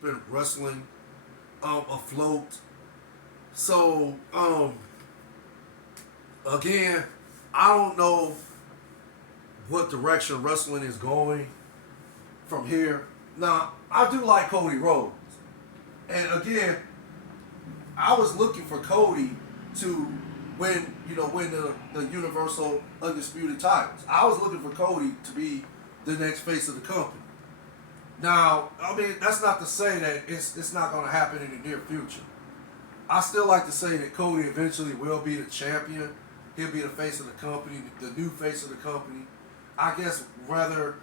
keeping wrestling afloat. So again, I don't know what direction wrestling is going from here. Now, I do like Cody Rhodes, and again, I was looking for Cody to win the Universal Undisputed titles. I was looking for Cody to be the next face of the company. Now, I mean, that's not to say that it's not going to happen in the near future. I still like to say that Cody eventually will be the champion. He'll be the face of the company, the new face of the company. I guess whether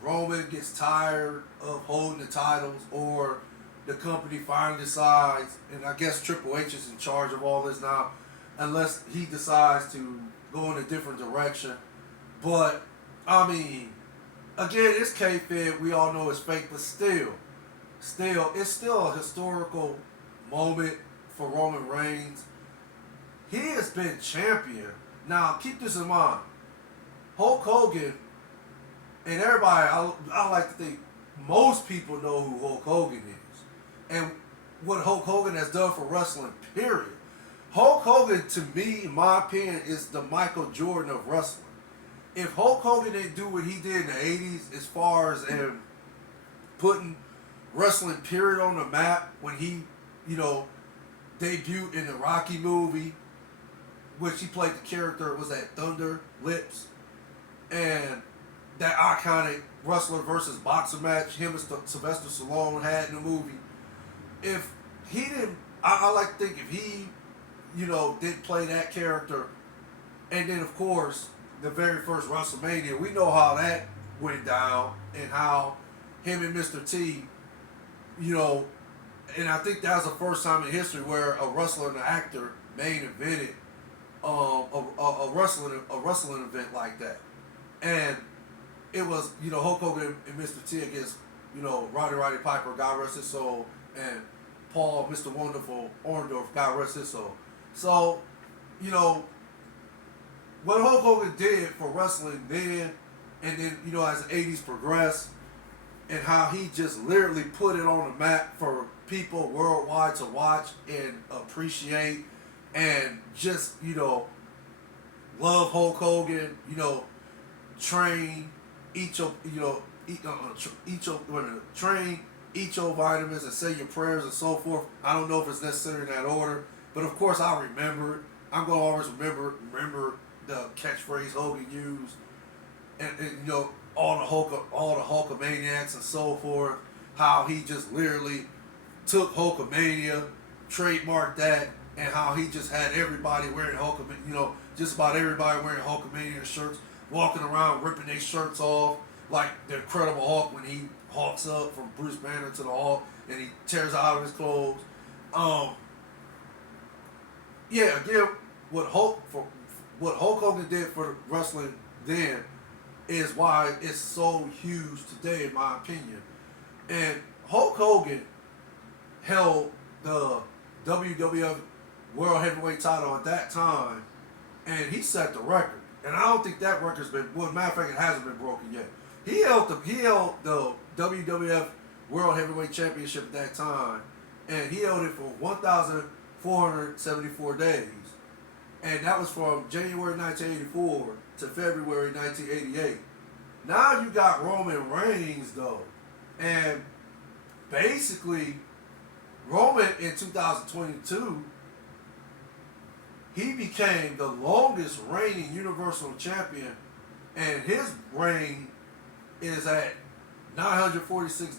Roman gets tired of holding the titles or the company finally decides, and I guess Triple H is in charge of all this now, unless he decides to go in a different direction. But, I mean, again, it's kayfabe. We all know it's fake, but it's still a historical moment for Roman Reigns. He has been champion. Now, keep this in mind. Hulk Hogan, and everybody, I like to think most people know who Hulk Hogan is. And what Hulk Hogan has done for wrestling, period. Hulk Hogan, to me, in my opinion, is the Michael Jordan of wrestling. If Hulk Hogan didn't do what he did in the 80s as far as putting wrestling, period, on the map when he, debuted in the Rocky movie, which he played the character, was that Thunder Lips, and that iconic wrestler versus boxer match him and Sylvester Stallone had in the movie. If he didn't, I like to think if he, did play that character, and then of course the very first WrestleMania, we know how that went down and how him and Mr. T, and I think that was the first time in history where a wrestler and an actor main evented a wrestling event like that, and it was Hulk Hogan and Mr. T against Roddy Piper, God rest his soul, and Paul Mr. Wonderful Orndorff, God rest his soul. So what Hulk Hogan did for wrestling then, and then as the '80s progressed, and how he just literally put it on the map for people worldwide to watch and appreciate, and just love Hulk Hogan. Train eat your train, eat your vitamins, and say your prayers and so forth. I don't know if it's necessary in that order, but of course I remember it. I'm gonna always remember the catchphrase Hogan used, and all the Hulkamaniacs and so forth. How he just literally took Hulkamania, trademarked that, and how he just had everybody wearing Hulkamania. Just about everybody wearing Hulkamania shirts, walking around ripping their shirts off, like the Incredible Hulk when he hulks up from Bruce Banner to the Hulk and he tears out of his clothes. Again, what Hulk Hogan did for wrestling then is why it's so huge today, in my opinion. And Hulk Hogan held the WWF World Heavyweight title at that time, and he set the record. And I don't think that record's been. Well, matter of fact, it hasn't been broken yet. He held the WWF World Heavyweight Championship at that time, and he held it for 1,474 days, and that was from January 1984 to February 1988. Now you got Roman Reigns though, and basically Roman in 2022. He became the longest reigning Universal Champion, and his reign is at 946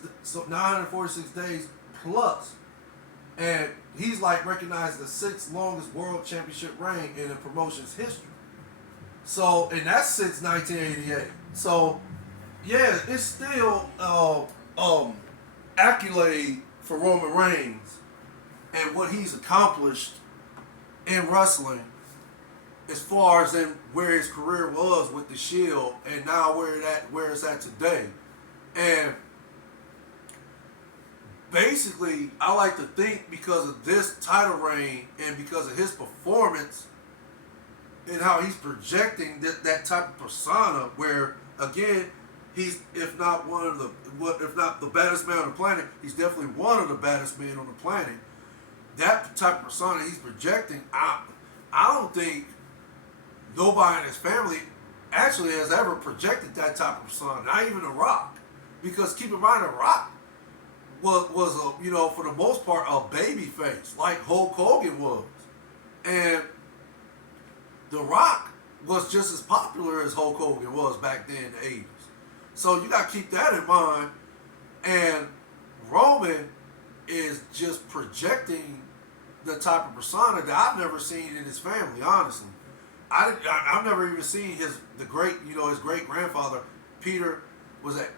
days plus. And he's like recognized the sixth longest World Championship reign in the promotion's history. So, and that's since 1988. So, yeah, it's still accolade for Roman Reigns and what he's accomplished in wrestling, as far as in where his career was with the Shield, and now where it's at today. And basically, I like to think because of this title reign and because of his performance and how he's projecting that type of persona, where again he's if not one of the if not the baddest man on the planet, he's definitely one of the baddest men on the planet. That type of persona he's projecting, I don't think nobody in his family actually has ever projected that type of persona. Not even The Rock, because keep in mind, The Rock was a, for the most part, a baby face like Hulk Hogan was, and The Rock was just as popular as Hulk Hogan was back then in the 80s. So you got to keep that in mind. And Roman is just projecting the type of persona that I've never seen in his family, honestly. I've never even seen his great grandfather, Peter, was that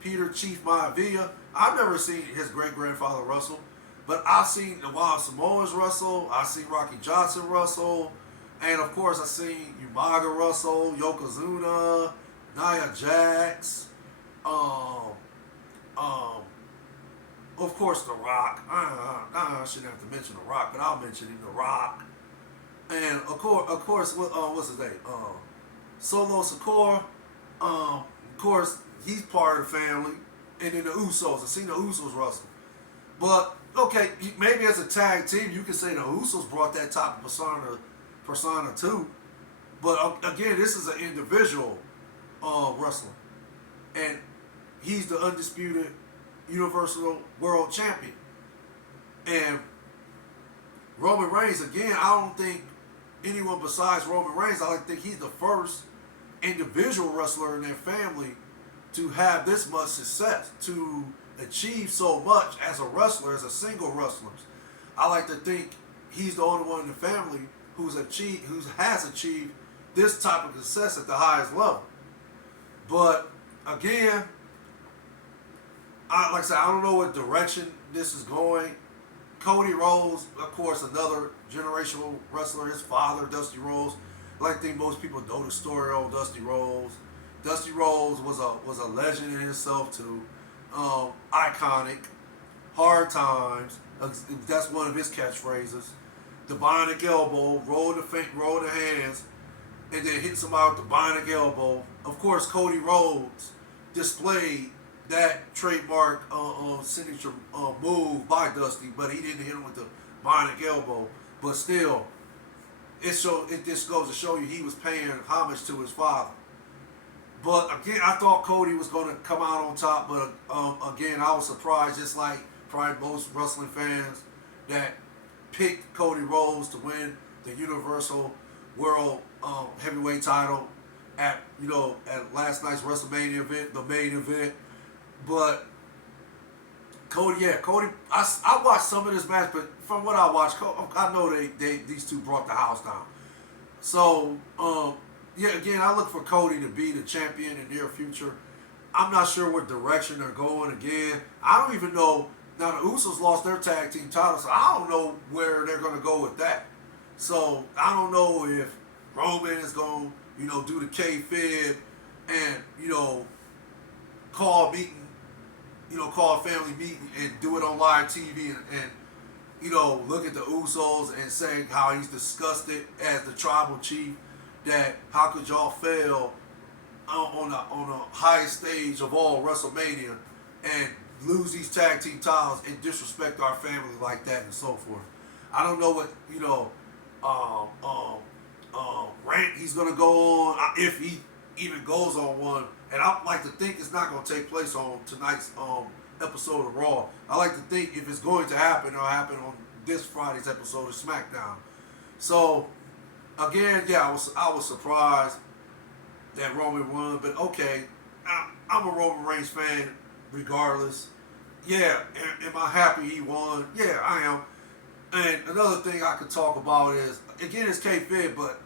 Peter Chief Maivia. I've never seen his great grandfather wrestle, but I've seen the Wild Samoans wrestle. I've seen Rocky Johnson wrestle. And of course, I've seen Umaga wrestle, Yokozuna, Nia Jax, of course, The Rock. I shouldn't have to mention The Rock, but I'll mention him, The Rock. And of course, what's his name? Solo Sikoa. Of course, he's part of the family. And then the Usos. I've seen the Usos wrestle. But okay, maybe as a tag team, you can say the Usos brought that type of persona too. But again, this is an individual wrestler, and he's the undisputed Universal World Champion. And Roman Reigns, again, I don't think anyone besides Roman Reigns, I think he's the first individual wrestler in their family to have this much success, to achieve so much as a wrestler, as a single wrestler. I like to think he's the only one in the family who has achieved this type of success at the highest level. But again, like I said, I don't know what direction this is going. Cody Rhodes, of course, another generational wrestler. His father, Dusty Rhodes. I think most people know the story of Dusty Rhodes. Dusty Rhodes was a legend in himself too. Iconic. Hard times. That's one of his catchphrases. The bionic elbow, roll the hands, and then hit somebody with the bionic elbow. Of course, Cody Rhodes displayed that trademark signature move by Dusty, but he didn't hit him with the bionic elbow. But still, it just goes to show you he was paying homage to his father. But again, I thought Cody was going to come out on top, but again, I was surprised, just like probably most wrestling fans, that picked Cody Rhodes to win the Universal World Heavyweight title at last night's WrestleMania event, the main event. But Cody, I watched some of this match, but from what I watched, I know these two brought the house down. So again, I look for Cody to be the champion in the near future. I'm not sure what direction they're going. Again, I don't even know. Now, the Usos lost their tag team titles, so I don't know where they're going to go with that. So, I don't know if Roman is going to, do the kayfabe and, call a meeting, call a family meeting and do it on live TV and look at the Usos and say how he's disgusted as the tribal chief, that how could y'all fail on the highest stage of all, WrestleMania, and lose these tag team titles and disrespect our family like that and so forth. I don't know what rant he's gonna go on, if he even goes on one. And I like to think it's not gonna take place on tonight's episode of Raw. I like to think if it's going to happen, it'll happen on this Friday's episode of SmackDown. So again, I was surprised that Roman won, but okay, I'm a Roman Reigns fan regardless. Yeah, am I happy he won? Yeah, I am. And another thing I could talk about is, again, it's kayfabe, but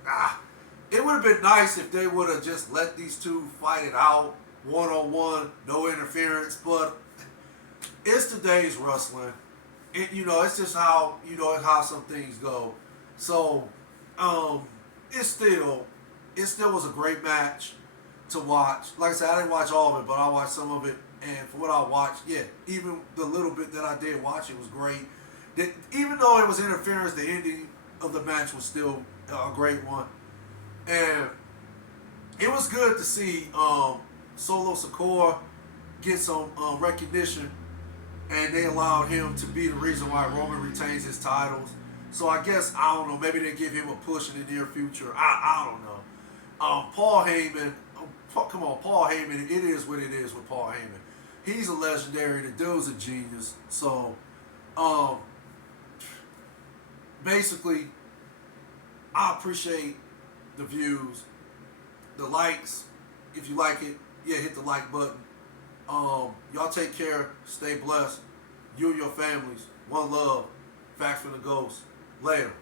it would have been nice if they would have just let these two fight it out, one-on-one, no interference. But it's today's wrestling. It's just how some things go. So, it still was a great match to watch. Like I said, I didn't watch all of it, but I watched some of it. And from what I watched, even the little bit that I did watch, it was great. Even though it was interference, the ending of the match was still a great one. And it was good to see Solo Sikoa get some recognition, and they allowed him to be the reason why Roman retains his titles. So I guess, I don't know, maybe they give him a push in the near future. I don't know. Paul Heyman, come on, Paul Heyman, it is what it is with Paul Heyman. He's a legendary, the dude's a genius. So, basically, I appreciate the views, the likes. If you like it, yeah, hit the like button. Y'all take care, stay blessed. You and your families. One love. Facts from the Ghost. Later.